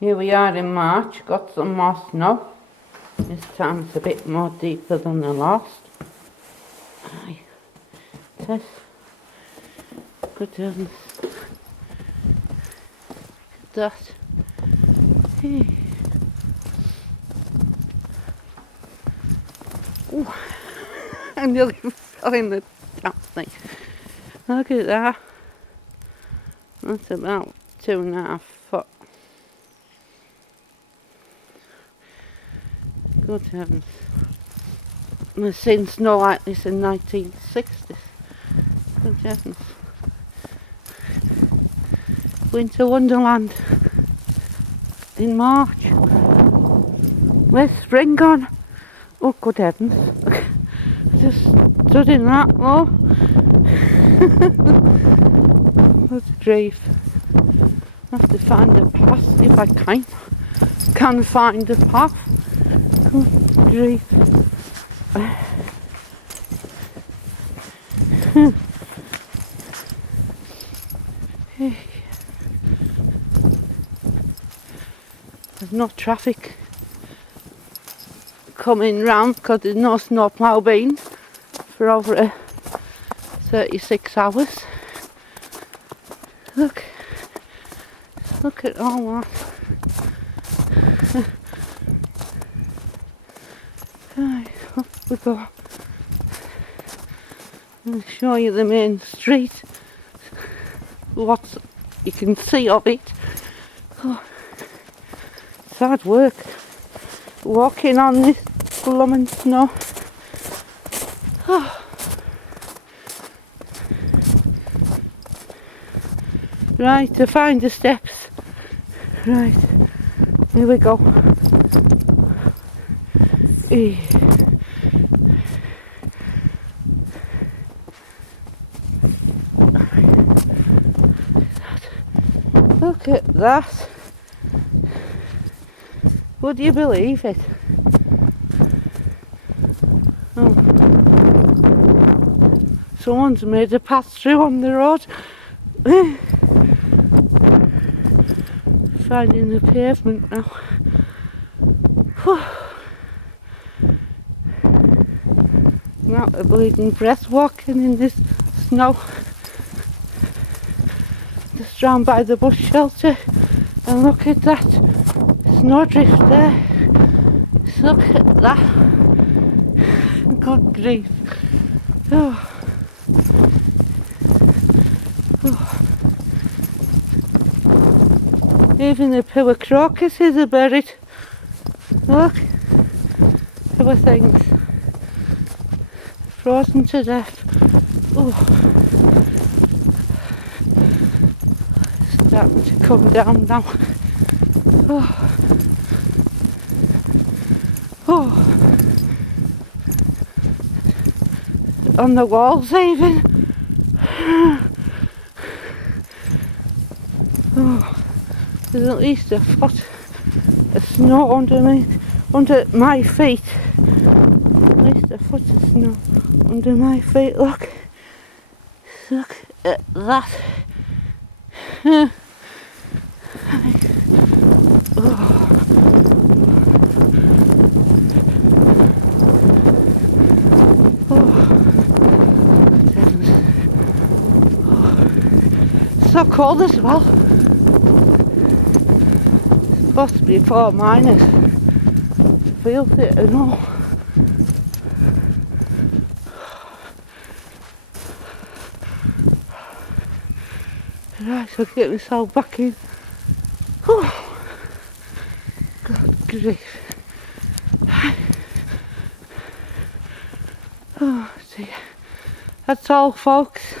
Here we are in March, got some more snow. This time it's a bit more deeper than the last. Aye. Tess. Good heavens. That. Hey. Ooh. I nearly fell in the damn thing. Look at that. That's about 2.5 foot. Good heavens. I've seen snow like this in 1960s. Good heavens. Winter Wonderland in March. Where's spring gone? Oh, good heavens. I just stood in that though. What a grief. I have to find a path if I can find a path. Good grief. There's no traffic coming round because there's no snowplough been for over 36 hours. Look at all that. Right, up we go. I'll show you the main street. What you can see of it. Oh, it's hard work walking on this blooming snow. Oh. Right, to find the steps. Right, here we go. Look at that. Would you believe it? Oh. Someone's made a path through on the road. Finding the pavement now. I'm out of bleeding breath walking in this snow. Just round by the bus shelter and look at that snowdrift there. Just look at that. Good grief. Oh. Oh. Even the poor crocuses are buried. Look. Poor things. Frozen to death. Oh. Starting to come down now. Oh. Oh. On the walls even. Oh. There's at least a foot of snow under my feet. At least a foot of snow under my feet. Look at that. Oh. So cold as well. It's supposed to be 4 minus. Feels it and all. Right, so I'll get myself back in. Oh, God grief. Oh dear. That's all, folks.